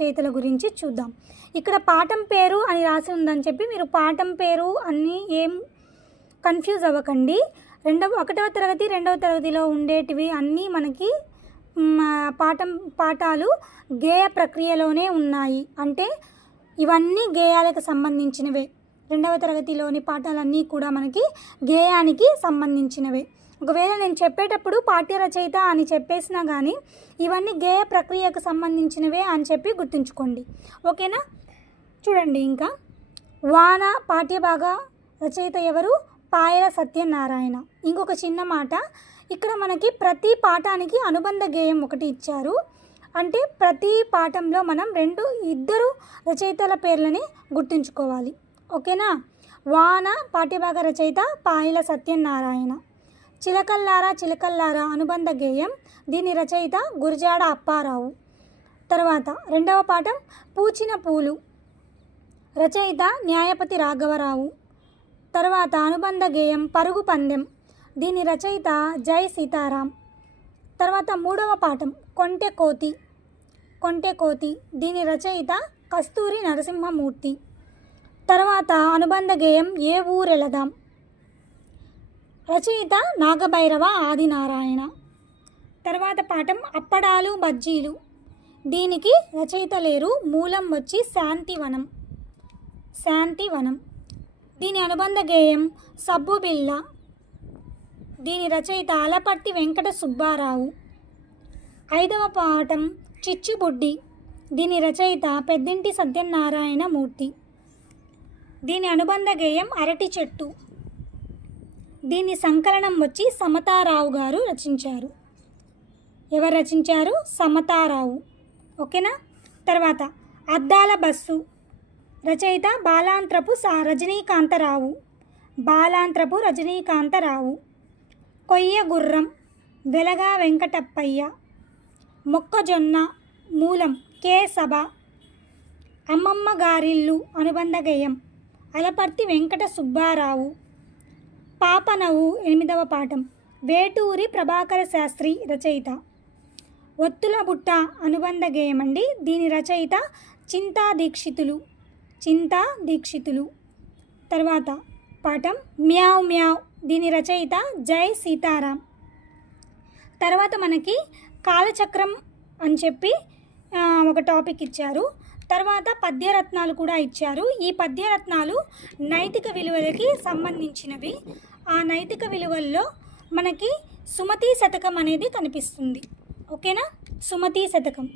రచయితల గురించి చూద్దాం. ఇక్కడ పాఠం పేరు అని రాసి ఉందని చెప్పి మీరు పాఠం పేరు అన్నీ ఏం కన్ఫ్యూజ్ అవ్వకండి. 1వ తరగతి 2వ తరగతిలో ఉండేటివి అన్నీ మనకి పాఠాలు గేయ ప్రక్రియలోనే ఉన్నాయి. అంటే ఇవన్నీ గేయాలకు సంబంధించినవే. 2వ తరగతిలోని పాఠాలన్నీ కూడా మనకి గేయానికి సంబంధించినవే. ఒకవేళ నేను చెప్పేటప్పుడు పాఠ్య రచయిత అని చెప్పేసినా కానీ ఇవన్నీ గేయ ప్రక్రియకు సంబంధించినవే అని చెప్పి గుర్తుంచుకోండి. ఓకేనా? చూడండి, ఇంకా వాన పాఠ్యభాగ రచయిత ఎవరు? పాయల సత్యనారాయణ. ఇంకొక చిన్న మాట, ఇక్కడ మనకి ప్రతి పాఠానికి అనుబంధ గేయం ఒకటి ఇచ్చారు. అంటే ప్రతి పాఠంలో మనం 2 రచయితల పేర్లని గుర్తుంచుకోవాలి. ఓకేనా? వాన పాఠ్యభాగ రచయిత పాయల సత్యనారాయణ. చిలకల్లారా చిలకల్లారా అనుబంధ గేయం, దీని రచయిత గురజాడ అప్పారావు. తర్వాత 2వ పాఠం పూచిన పూలు, రచయిత న్యాయపతి రాఘవరావు. తర్వాత అనుబంధ గేయం పరుగు పందెం, దీని రచయిత జై సీతారాం. తర్వాత 3వ పాఠం కొంటె కోతి, దీని రచయిత కస్తూరి నరసింహమూర్తి. తర్వాత అనుబంధ గేయం ఏ ఊరెళదాం, రచయిత నాగభైరవ ఆదినారాయణ. తర్వాత పాఠం అప్పడాలు బజ్జీలు, దీనికి రచయిత లేరు, మూలం వచ్చి శాంతివనం. దీని అనుబంధ గేయం సబ్బుబిళ్ళ, దీని రచయిత అలపర్తి వెంకట సుబ్బారావు. 5వ పాఠం చిచ్చుబుడ్డి, దీని రచయిత పెద్దింటి సత్యనారాయణ మూర్తి. దీని అనుబంధ గేయం అరటి చెట్టు, దీని సంకలనం వచ్చి సమతారావు గారు రచించారు. ఎవరు రచించారు? సమతారావు. ఓకేనా? తర్వాత అద్దాల బస్సు, రచయిత బాలాంత్రపు రజనీకాంతరావు. కొయ్య గుర్రం, వెలగా వెంకటప్పయ్య. మొక్కజొన్న, మూలం కే సభ. అమ్మమ్మ గారిల్లు అనుబంధ గేయం అలపర్తి వెంకట సుబ్బారావు. పాపనవు 8వ పాఠం వేటూరి ప్రభాకర శాస్త్రి రచయిత. ఒత్తుల బుట్ట అనుబంధ గేయం అండి, దీని రచయిత చింతా దీక్షితులు. తర్వాత పాఠం మ్యావ్ మ్యావ్, దీని రచయిత జై సీతారాం. తర్వాత మనకి కాలచక్రం అని చెప్పి ఒక టాపిక్ ఇచ్చారు. తర్వాత పద్యరత్నాలు కూడా ఇచ్చారు. ఈ పద్యరత్నాలు నైతిక విలువలకి సంబంధించినవి. ఆ నైతిక విలువల్లో మనకి సుమతి శతకం అనేది కనిపిస్తుంది. ఓకేనా? సుమతి శతకం.